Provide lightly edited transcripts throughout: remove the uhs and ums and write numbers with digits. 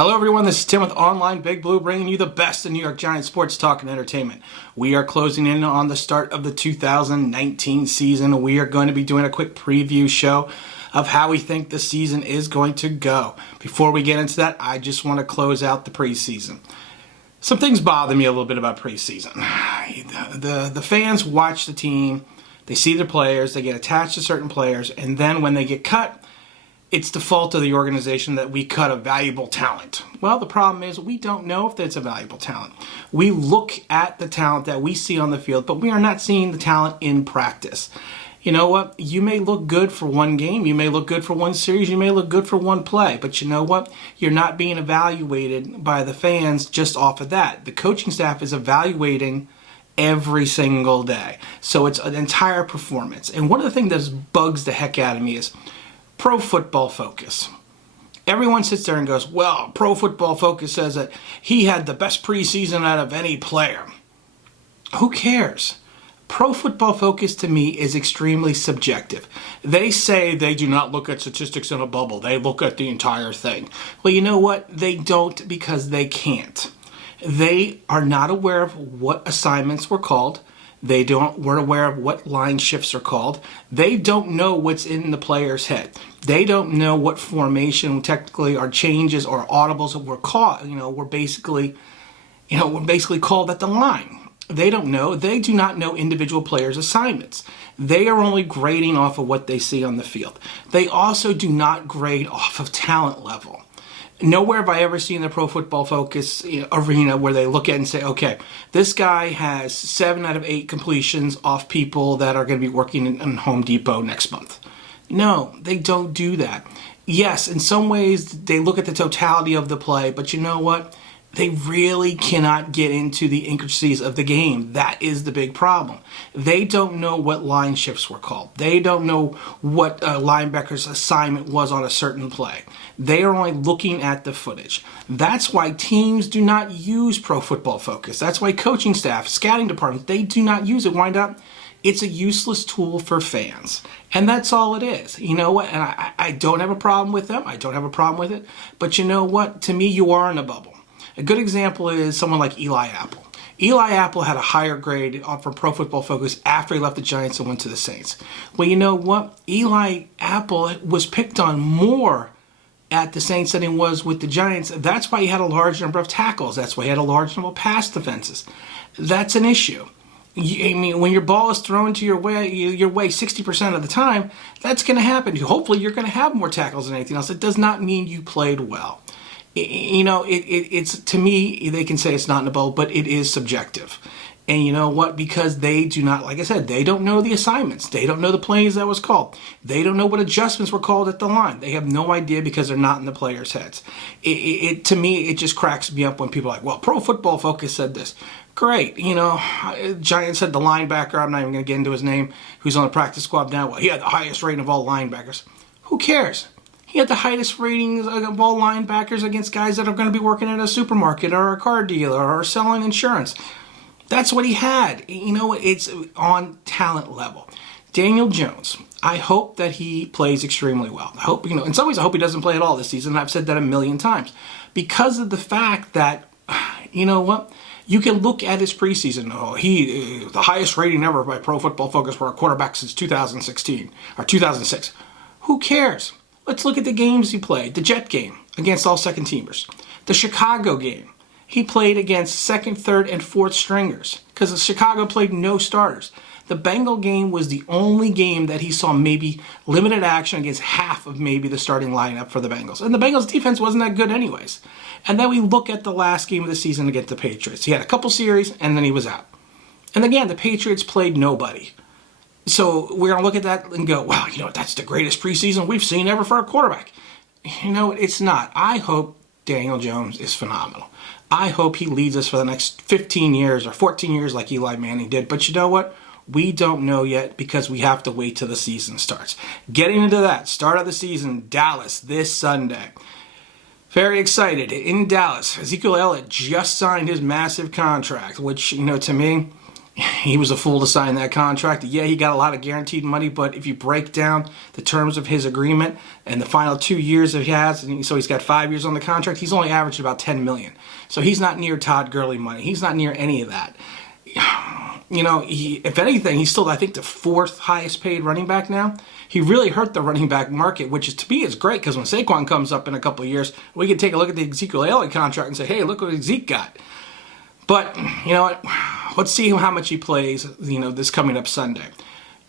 Hello everyone, this is Tim with Online Big Blue, bringing you the best in New York Giants sports talk and entertainment. We are closing in on the start of the 2019 season. We are going to be doing a quick preview show of how we think the season is going to go. Before we get into that, I just want to close out the preseason. Some things bother me a little bit about preseason. The fans watch the team, they see the players, they get attached to certain players, and then when they get cut, it's the fault of the organization that we cut a valuable talent. Well, the problem is we don't know if that's a valuable talent. We look at the talent that we see on the field, but we are not seeing the talent in practice. You know what? You may look good for one game. You may look good for one series. You may look good for one play. But you know what? You're not being evaluated by the fans just off of that. The coaching staff is evaluating every single day. So it's an entire performance. And one of the things that bugs the heck out of me is Pro Football Focus. Everyone sits there and goes, well, Pro Football Focus says that he had the best preseason out of any player. Who cares? Pro Football Focus to me is extremely subjective. They say they do not look at statistics in a bubble. They look at the entire thing. Well, you know what? They don't, because they can't. They are not aware of what assignments were called. They weren't aware of what line shifts are called. They don't know what's in the player's head. They don't know what formation technically or changes or audibles were caught. We're basically called at the line. They don't know. They do not know individual players' assignments. They are only grading off of what they see on the field. They also do not grade off of talent level. Nowhere have I ever seen the Pro Football Focus arena where they look at it and say, okay, this guy has 7 out of 8 completions off people that are going to be working in Home Depot next month. No, they don't do that. Yes, in some ways they look at the totality of the play, but you know what? They really cannot get into the intricacies of the game. That is the big problem. They don't know what line shifts were called. They don't know what a linebacker's assignment was on a certain play. They are only looking at the footage. That's why teams do not use Pro Football Focus. That's why coaching staff, scouting departments, they do not use it. Wind up, it's a useless tool for fans. And that's all it is. You know what? And I don't have a problem with them. I don't have a problem with it. But you know what? To me, you are in a bubble. A good example is someone like Eli Apple. Eli Apple had a higher grade from Pro Football Focus after he left the Giants and went to the Saints. Well, you know what? Eli Apple was picked on more at the Saints than he was with the Giants. That's why he had a large number of tackles. That's why he had a large number of pass defenses. That's an issue. When your ball is thrown to your way 60% of the time, that's going to happen. Hopefully, you're going to have more tackles than anything else. It does not mean you played well. It's to me, they can say it's not in a bubble, but it is subjective. And you know what? Because they do not, like I said, they don't know the assignments. They don't know the plays that was called. They don't know what adjustments were called at the line. They have no idea because they're not in the players' heads. To me, it just cracks me up when people are like, well, Pro Football Focus said this. Great. Giants said the linebacker, I'm not even going to get into his name, who's on the practice squad now. Well, he had the highest rating of all linebackers. Who cares? He had the highest ratings of all linebackers against guys that are going to be working at a supermarket or a car dealer or selling insurance. That's what he had. It's on talent level. Daniel Jones, I hope that he plays extremely well. I hope, in some ways, I hope he doesn't play at all this season. I've said that a million times because of the fact that, you know what? You can look at his preseason. Oh, he the highest rating ever by Pro Football Focus for a quarterback since 2016 or 2006. Who cares? Let's look at the games he played. The Jet game against all second teamers. The Chicago game. He played against second, third, and fourth stringers because Chicago played no starters. The Bengal game was the only game that he saw maybe limited action against half of maybe the starting lineup for the Bengals. And the Bengals defense wasn't that good anyways. And then we look at the last game of the season against the Patriots. He had a couple series and then he was out. And again, the Patriots played nobody. So we're going to look at that and go, wow, that's the greatest preseason we've seen ever for a quarterback. It's not. I hope Daniel Jones is phenomenal. I hope he leads us for the next 15 years or 14 years like Eli Manning did. But you know what? We don't know yet because we have to wait till the season starts. Getting into that, start of the season, Dallas this Sunday. Very excited. In Dallas, Ezekiel Elliott just signed his massive contract, which, to me, he was a fool to sign that contract. Yeah, he got a lot of guaranteed money, but if you break down the terms of his agreement and the final 2 years that he has, and so he's got 5 years on the contract, he's only averaged about $10 million. So he's not near Todd Gurley money. He's not near any of that. If anything, he's still, I think, the fourth highest paid running back now. He really hurt the running back market, which is, to me, is great, because when Saquon comes up in a couple of years, we can take a look at the Ezekiel Elliott contract and say, hey, look what Zeke got. But, you know what? Let's see how much he plays, this coming up Sunday.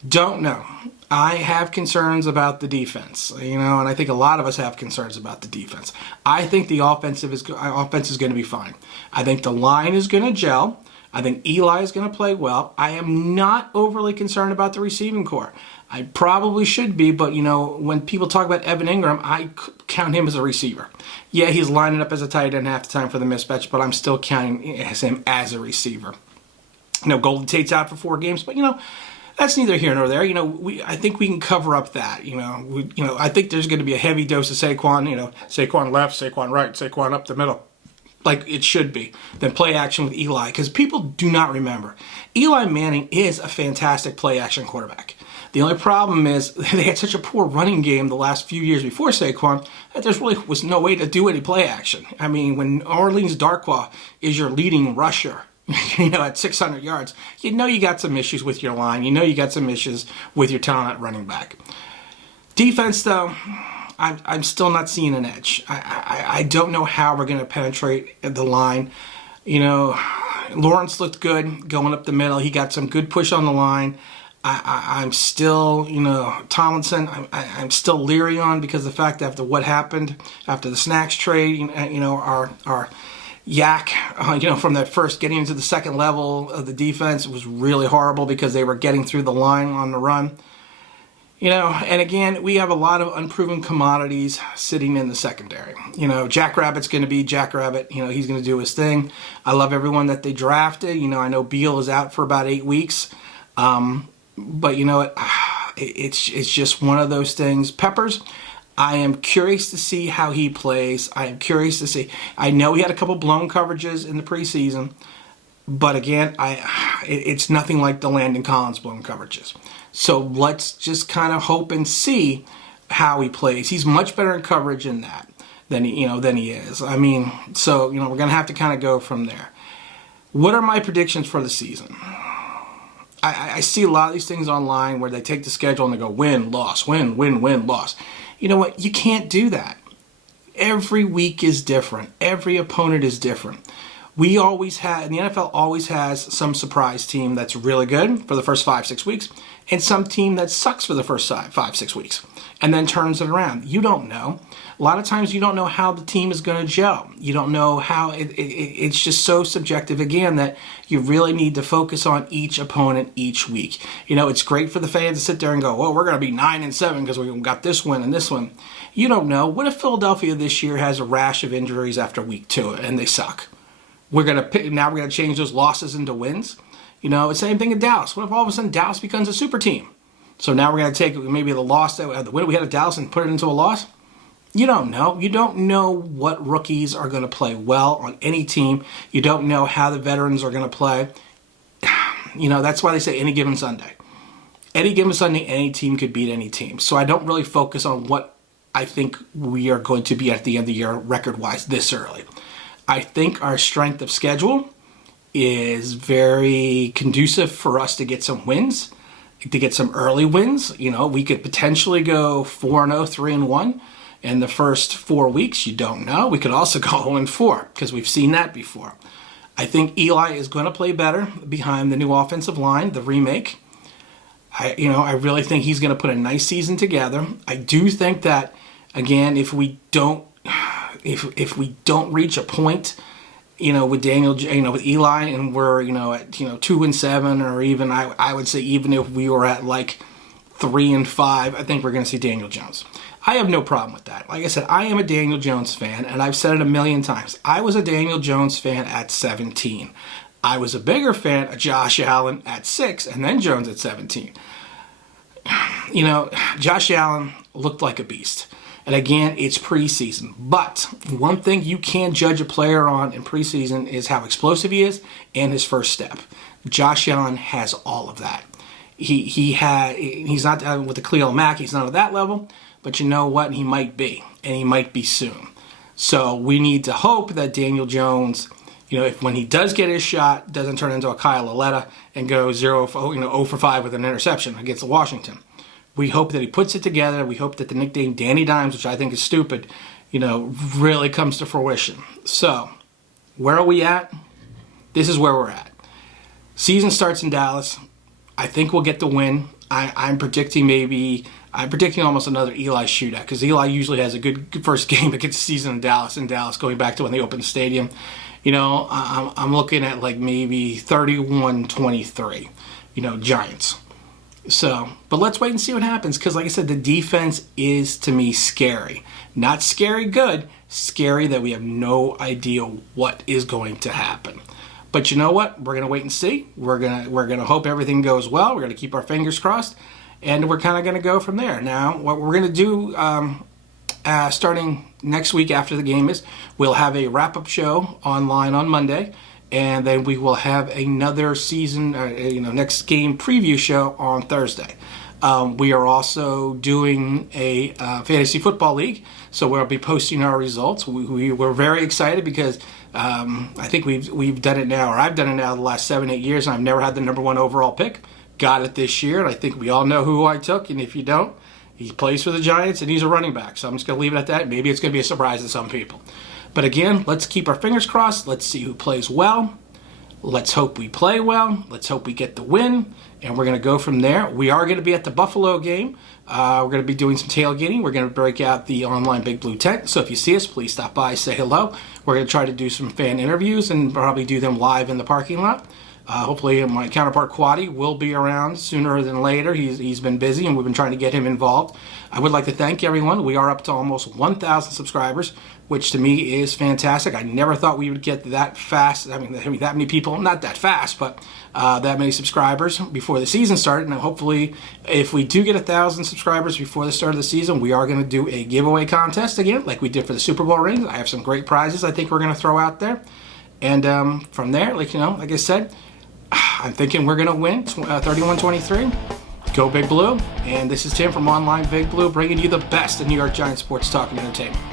Don't know. I have concerns about the defense, and I think a lot of us have concerns about the defense. I think the offense is going to be fine. I think the line is going to gel. I think Eli is going to play well. I am not overly concerned about the receiving corps. I probably should be, but, when people talk about Evan Ingram, I count him as a receiver. Yeah, he's lining up as a tight end half the time for the mismatch, but I'm still counting him as a receiver. Golden Tate's out for 4 games, but, that's neither here nor there. I think we can cover up that. I think there's going to be a heavy dose of Saquon. Saquon left, Saquon right, Saquon up the middle, like it should be. Then play action with Eli, because people do not remember. Eli Manning is a fantastic play action quarterback. The only problem is they had such a poor running game the last few years before Saquon that there really was no way to do any play action. I mean, when Orleans Darkwa is your leading rusher, at 600 yards, you got some issues with your line. You got some issues with your talent at running back. Defense, though, I'm still not seeing an edge. I don't know how we're going to penetrate the line. Lawrence looked good going up the middle. He got some good push on the line. I'm still, Tomlinson, I'm still leery on, because the fact that after what happened after the Snacks trade, our yak, from that first getting into the second level of the defense was really horrible, because they were getting through the line on the run. And again, we have a lot of unproven commodities sitting in the secondary. Jackrabbit's going to be Jackrabbit. He's going to do his thing. I love everyone that they drafted. I know Beal is out for about 8 weeks. But it's just one of those things. Peppers, I am curious to see how he plays. I am curious to see. I know he had a couple blown coverages in the preseason, but again, it's nothing like the Landon Collins blown coverages. So let's just kind of hope and see how he plays. He's much better in coverage in that than he is. I mean, so we're gonna have to kind of go from there. What are my predictions for the season? I see a lot of these things online where they take the schedule and they go win, loss, win, loss. You know what? You can't do that. Every week is different. Every opponent is different. The NFL always has some surprise team that's really good for the first 5-6 weeks, and some team that sucks for the first 5-6 weeks, and then turns it around. You don't know. A lot of times you don't know how the team is going to gel. You don't know how it's just so subjective again that you really need to focus on each opponent each week. It's great for the fans to sit there and go, well, we're going to be 9-7 because we got this win and this one. You don't know. What if Philadelphia this year has a rash of injuries after week 2 and they suck? We're going to change those losses into wins. It's the same thing in Dallas. What if all of a sudden Dallas becomes a super team? So now we're going to take maybe the loss the win we had at Dallas and put it into a loss? You don't know. You don't know what rookies are going to play well on any team. You don't know how the veterans are going to play. That's why they say any given Sunday. Any given Sunday, any team could beat any team. So I don't really focus on what I think we are going to be at the end of the year record-wise this early. I think our strength of schedule is very conducive for us to get some wins, to get some early wins. We could potentially go 4-0, 3-1 in the first 4 weeks. You don't know. We could also go 0-4 because we've seen that before. I think Eli is going to play better behind the new offensive line, the remake. I really think he's going to put a nice season together. I do think that, again, if we don't reach a point, with Daniel, with Eli, and we're, at 2-7, or even I would say even if we were at like 3-5, I think we're going to see Daniel Jones. I have no problem with that. Like I said, I am a Daniel Jones fan, and I've said it a million times. I was a Daniel Jones fan at 17. I was a bigger fan of Josh Allen at 6, and then Jones at 17. Josh Allen looked like a beast. And again, it's preseason. But one thing you can judge a player on in preseason is how explosive he is and his first step. Josh Allen has all of that. He's not with the Khalil Mack. He's not at that level. But you know what? He might be, and he might be soon. So we need to hope that Daniel Jones, if when he does get his shot, doesn't turn into a Kyle Lauletta and go 0 for 5 with an interception against Washington. We hope that he puts it together. We hope that the nickname Danny Dimes, which I think is stupid, really comes to fruition. So, where are we at? This is where we're at. Season starts in Dallas. I think we'll get the win. I'm predicting almost another Eli shootout, because Eli usually has a good first game against the season in Dallas, going back to when they opened the stadium. I'm looking at like maybe 31-23, Giants. So, but let's wait and see what happens, because like I said, the defense is, to me, scary. Not scary good, scary that we have no idea what is going to happen. But you know what? We're going to wait and see. We're going to hope everything goes well. We're going to keep our fingers crossed, and we're kind of going to go from there. Now, what we're going to do starting next week after the game is we'll have a wrap-up show online on Monday, and then we will have another season, next game preview show on Thursday. We are also doing a fantasy football league, so we'll be posting our results. We're very excited because I think we've done it now, or I've done it now the last 7-8 years, and I've never had the number 1 overall pick. Got it this year, and I think we all know who I took, and if you don't, he plays for the Giants, and he's a running back, so I'm just going to leave it at that. Maybe it's going to be a surprise to some people. But again, let's keep our fingers crossed. Let's see who plays well. Let's hope we play well. Let's hope we get the win, and we're going to go from there. We are going to be at the Buffalo game. We're going to be doing some tailgating. We're going to break out the online Big Blue tent. So if you see us, please stop by, say hello. We're going to try to do some fan interviews and probably do them live in the parking lot. Hopefully my counterpart Quaddy will be around sooner than later. He's been busy, and we've been trying to get him involved. I would like to thank everyone. We are up to almost 1,000 subscribers, which to me is fantastic. I never thought we would get that fast. I mean, that many people, not that fast, but that many subscribers before the season started. Now, hopefully, if we do get 1,000 subscribers before the start of the season, we are going to do a giveaway contest again, like we did for the Super Bowl rings. I have some great prizes I think we're going to throw out there. And from there, like I said, I'm thinking we're going to win 31-23. Go Big Blue. And this is Tim from Online Big Blue, bringing you the best in New York Giants sports talk and entertainment.